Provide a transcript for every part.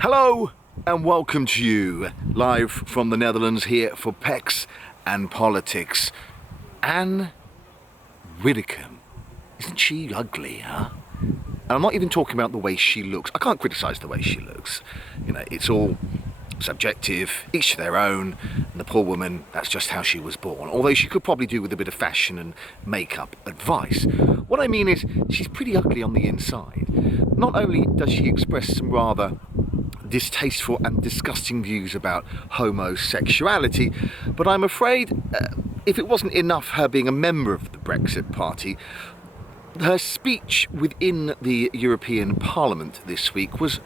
Hello and welcome to you, live from the Netherlands here for PECS and Politics. Anne Widdecombe, isn't she ugly, huh? And I'm not even talking about the way she looks. I can't criticise the way she looks. You know, it's all subjective, each to their own, and the poor woman, that's just how she was born. Although she could probably do with a bit of fashion and makeup advice. What I mean is, she's pretty ugly on the inside. Not only does she express some rather distasteful and disgusting views about homosexuality, but I'm afraid if it wasn't enough her being a member of the Brexit Party, her speech within the European Parliament this week was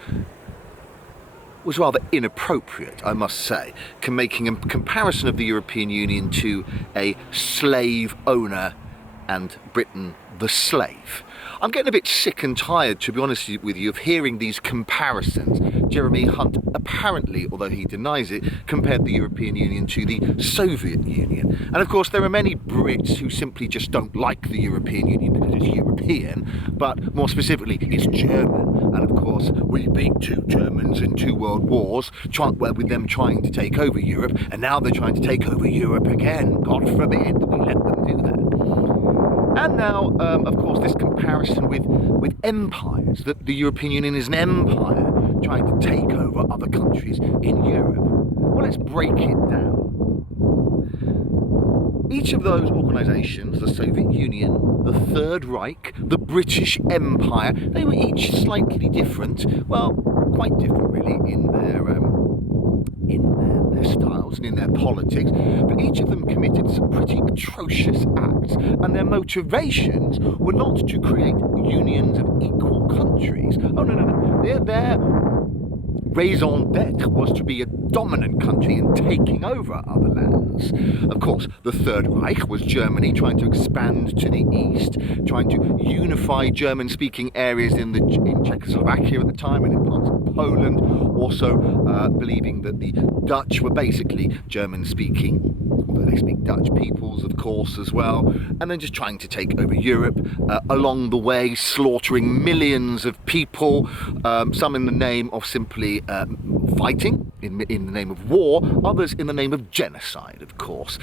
rather inappropriate, I must say, making a comparison of the European Union to a slave owner and Britain the slave. I'm getting a bit sick and tired, to be honest with you, of hearing these comparisons. Jeremy Hunt apparently, although he denies it, compared the European Union to the Soviet Union. And of course there are many Brits who simply just don't like the European Union because it's European, but more specifically it's German. And of course we beat two Germans in 2 world wars, with them trying to take over Europe, and now they're trying to take over Europe again. God forbid that we let them do that. And now, of course, this comparison with empires, that the European Union is an empire trying to take over other countries in Europe. Well, let's break it down. Each of those organisations, the Soviet Union, the Third Reich, the British Empire, they were each slightly different, well, quite different really in their styles and in their politics, but each of them committed some pretty atrocious acts, and their motivations were not to create unions of equal countries. Oh no. Their raison d'etre was to be a dominant country in taking over other lands. Of course, the Third Reich was Germany trying to expand to the east, trying to unify German-speaking areas in Czechoslovakia at the time and in parts of Poland, also believing that the Dutch were basically German-speaking, although they speak Dutch, peoples, of course, as well, and then just trying to take over Europe, along the way slaughtering millions of people, some in the name of simply fighting, in the name of war, others in the name of genocide, of course,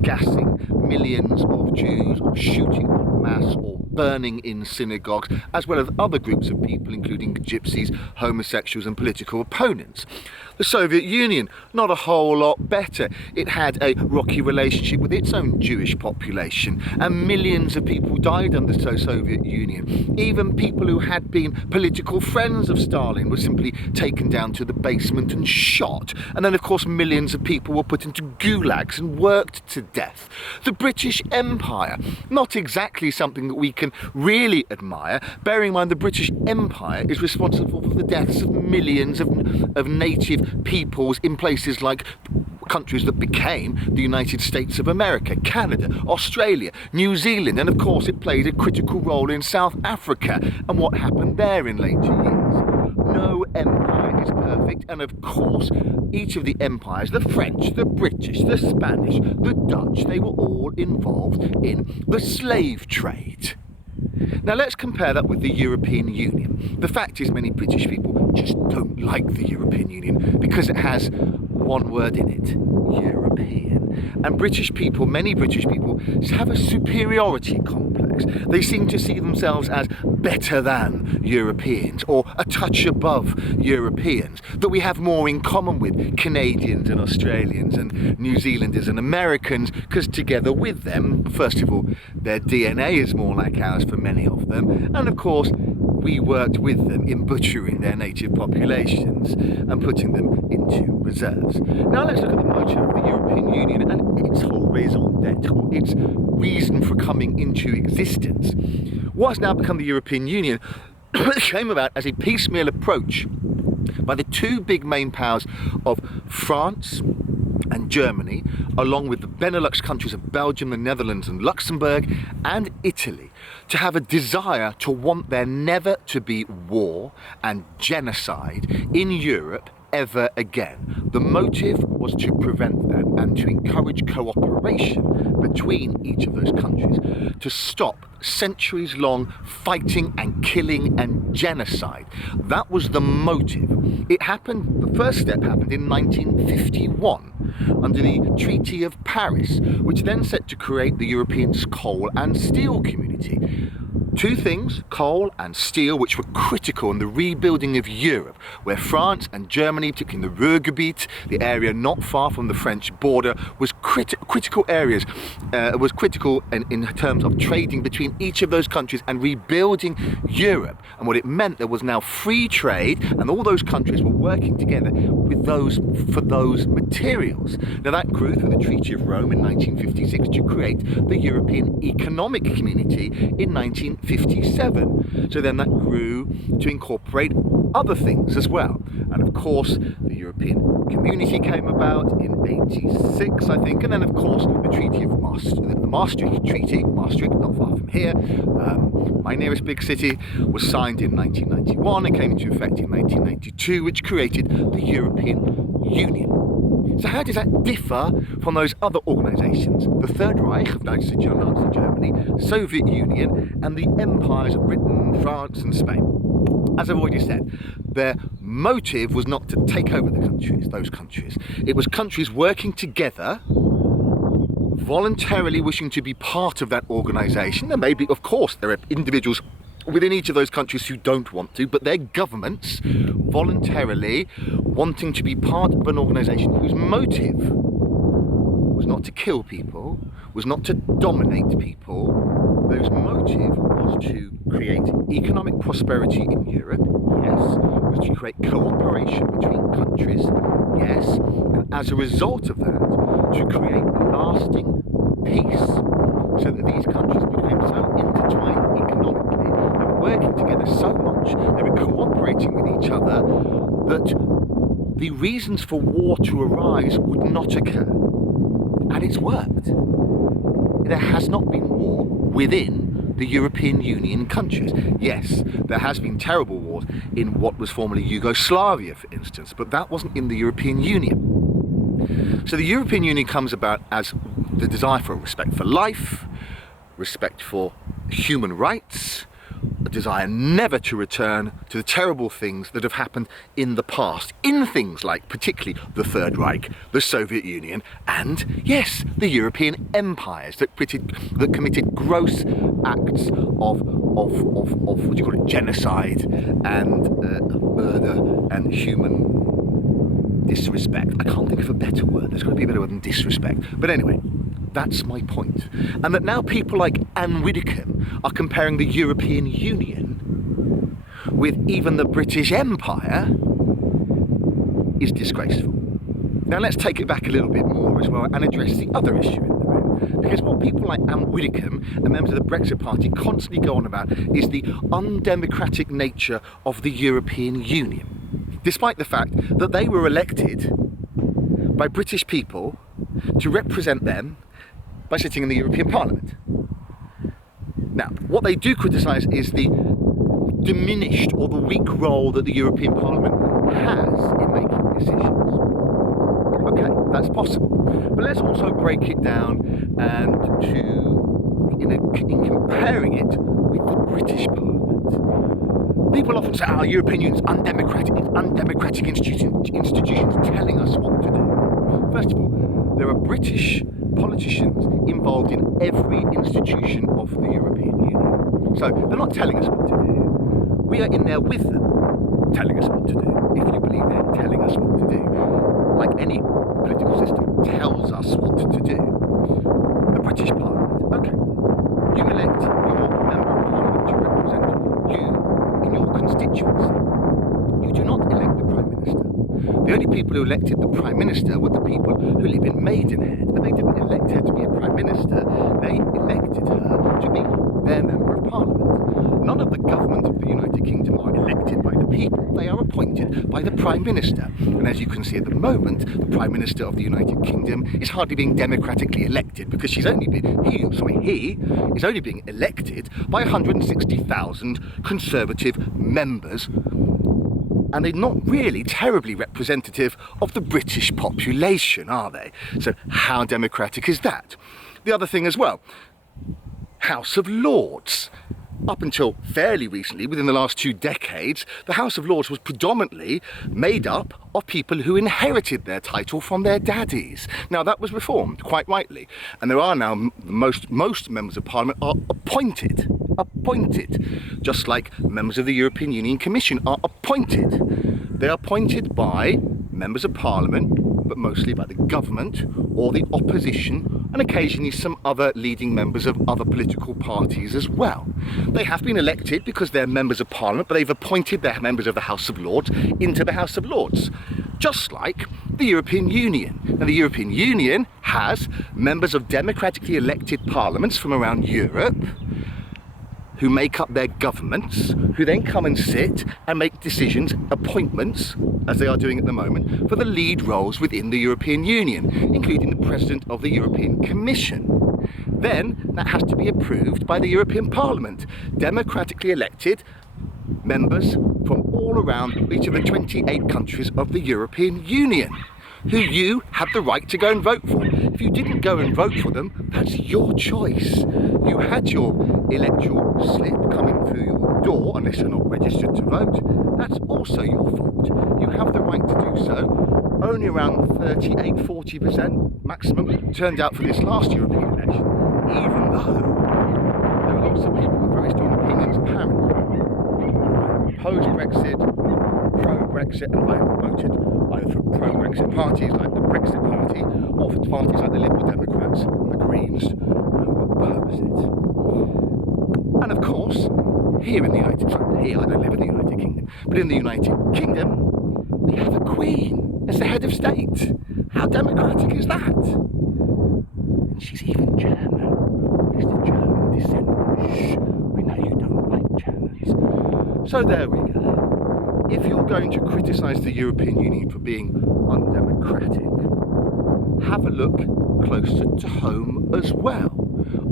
gassing millions of Jews, or shooting en masse, or burning in synagogues, as well as other groups of people, including gypsies, homosexuals and political opponents. The Soviet Union, not a whole lot better. It had a rocky relationship with its own Jewish population, and millions of people died under the Soviet Union. Even people who had been political friends of Stalin were simply taken down to the basement and shot. And then, of course, millions of people were put into gulags and worked to death. The British Empire, not exactly something that we can really admire, bearing in mind the British Empire is responsible for the deaths of millions of native peoples in places like countries that became the United States of America, Canada, Australia, New Zealand, and of course it played a critical role in South Africa and what happened there in later years. No empire is perfect, and of course each of the empires, the French, the British, the Spanish, the Dutch, they were all involved in the slave trade. Now let's compare that with the European Union. The fact is, many British people just don't like the European Union because it has one word in it: European. And British people, many British people, have a superiority complex. They seem to see themselves as better than Europeans, or a touch above Europeans, that we have more in common with Canadians and Australians and New Zealanders and Americans, because together with them, first of all, their DNA is more like ours for many of them, and of course we worked with them in butchering their native populations and putting them into reserves. Now let's look at the motive of the European Union and its whole raison d'etre, or its reason for coming into existence. What has now become the European Union came about as a piecemeal approach by the two big main powers of France and Germany, along with the Benelux countries of Belgium, the Netherlands and Luxembourg, and Italy, to have a desire to want there never to be war and genocide in Europe ever again. The motive was to prevent that and to encourage cooperation between each of those countries to stop centuries-long fighting and killing and genocide. That was the motive. It happened, the first step happened in 1951 under the Treaty of Paris, which then set to create the European coal and steel community. Two things, coal and steel, which were critical in the rebuilding of Europe, where France and Germany, particularly in the Ruhrgebiet, the area not far from the French border, was critical areas, was critical in terms of trading between each of those countries and rebuilding Europe. And what it meant, there was now free trade, and all those countries were working together with for those materials. Now that grew through the Treaty of Rome in 1956 to create the European Economic Community in 1957. So then that grew to incorporate other things as well. And of course, the European Community came about in 86, I think, and then of course the Treaty of Maastricht Treaty, Maastricht, not far from here, my nearest big city, was signed in 1991 and came into effect in 1992, which created the European Union. So how does that differ from those other organisations? The Third Reich of Nazi Germany, Soviet Union, and the empires of Britain, France and Spain. As I've already said, their motive was not to take over those countries. It was countries working together, voluntarily wishing to be part of that organisation. There may be, of course, there are individuals within each of those countries who don't want to, but their governments voluntarily wanting to be part of an organisation whose motive was not to kill people, was not to dominate people, whose motive was to create economic prosperity in Europe, yes, was to create cooperation between countries, yes, and as a result of that, to create lasting peace, so that these countries became so intertwined economically, they were working together so much, they were cooperating with each other, that the reasons for war to arise would not occur. And it's worked. There has not been war within the European Union countries. Yes, there has been terrible wars in what was formerly Yugoslavia, for instance, but that wasn't in the European Union. So the European Union comes about as the desire for respect for life, respect for human rights, a desire never to return to the terrible things that have happened in the past, in things like particularly the Third Reich, the Soviet Union, and yes, the European empires that committed gross acts of what do you call it, genocide and murder and human disrespect. I can't think of a better word. There's got to be a better word than disrespect. But anyway, that's my point. And that now people like Anne Widdecombe are comparing the European Union with even the British Empire is disgraceful. Now let's take it back a little bit more as well and address the other issue in the room. Because what people like Anne Widdecombe and members of the Brexit Party constantly go on about is the undemocratic nature of the European Union. Despite the fact that they were elected by British people to represent them by sitting in the European Parliament. Now, what they do criticise is the diminished or the weak role that the European Parliament has in making decisions. Okay, that's possible. But let's also break it down and in comparing it with the British Parliament. People often say, European Union is undemocratic. It's undemocratic institutions telling us what to do. First of all, there are British politicians involved in every institution of the European Union. So they're not telling us what to do. We are in there with them, telling us what to do, if you believe they're telling us what to do. Like any political system tells us what to do. The British Parliament, okay. You elect your member of Parliament to represent you in your constituency. You do not elect the Prime Minister. The only people who elected the Prime Minister were the people who live in Maidenhead. And they didn't elect her to be a Prime Minister, they elected her to be their Member of Parliament. None of the government of the United Kingdom are elected by the people, they are appointed by the Prime Minister. And as you can see at the moment, the Prime Minister of the United Kingdom is hardly being democratically elected because he is only being elected by 160,000 Conservative members and they're not really terribly representative of the British population, are they? So how democratic is that? The other thing as well, House of Lords. Up until fairly recently, within the last 2 decades, the House of Lords was predominantly made up of people who inherited their title from their daddies. Now that was reformed, quite rightly, and there are now most members of Parliament are appointed, just like members of the European Union Commission are appointed. They're appointed by members of Parliament, but mostly by the government or the opposition, and occasionally some other leading members of other political parties as well. They have been elected because they're members of Parliament, but they've appointed their members of the House of Lords into the House of Lords, just like the European Union. Now the European Union has members of democratically elected parliaments from around Europe who make up their governments, who then come and sit and make decisions, appointments, as they are doing at the moment, for the lead roles within the European Union, including the President of the European Commission. Then that has to be approved by the European Parliament, democratically elected members from all around each of the 28 countries of the European Union, who you have the right to go and vote for. If you didn't go and vote for them, that's your choice. You had your electoral slip coming through your door, unless you're not registered to vote. That's also your fault. You have the right to do so. Only around 38–40% maximum turned out for this last European election, even though there are lots of people with very strong opinions, apparently, who opposed Brexit, pro-Brexit, and voted either for pro-Brexit parties like the Brexit Party or for parties like the Liberal Democrats and the Greens who oppose it. And of course, here in the United Kingdom, I don't live in the United Kingdom, but in the United Kingdom, we have a Queen as the head of state. How democratic is that? And she's even German. She's of German descent. Shh, I know you don't like Germans. So there we go. If you're going to criticise the European Union for being undemocratic, have a look closer to home as well.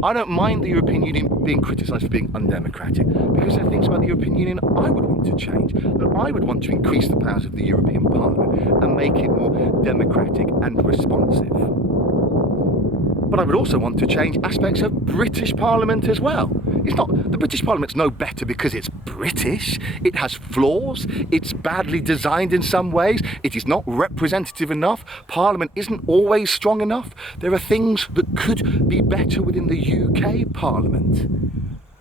I don't mind the European Union being criticised for being undemocratic, because there are things about the European Union I would want to change, but I would want to increase the powers of the European Parliament and make it more democratic and responsive. But I would also want to change aspects of British Parliament as well. The British Parliament's no better because it's British. It has flaws. It's badly designed in some ways. It is not representative enough. Parliament isn't always strong enough. There are things that could be better within the UK Parliament.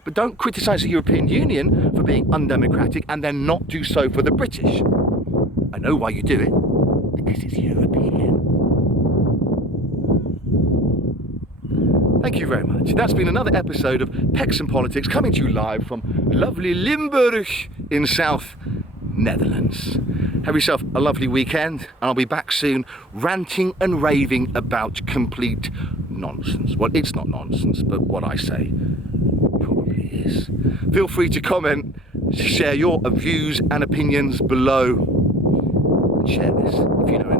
But don't criticise the European Union for being undemocratic and then not do so for the British. I know why you do it, because it's European. Thank you very much. That's been another episode of PECS and Politics, coming to you live from lovely Limburg in South Netherlands. Have yourself a lovely weekend, and I'll be back soon ranting and raving about complete nonsense. Well, it's not nonsense, but what I say probably is. Feel free to comment, share your views and opinions below, and share this if you know anyone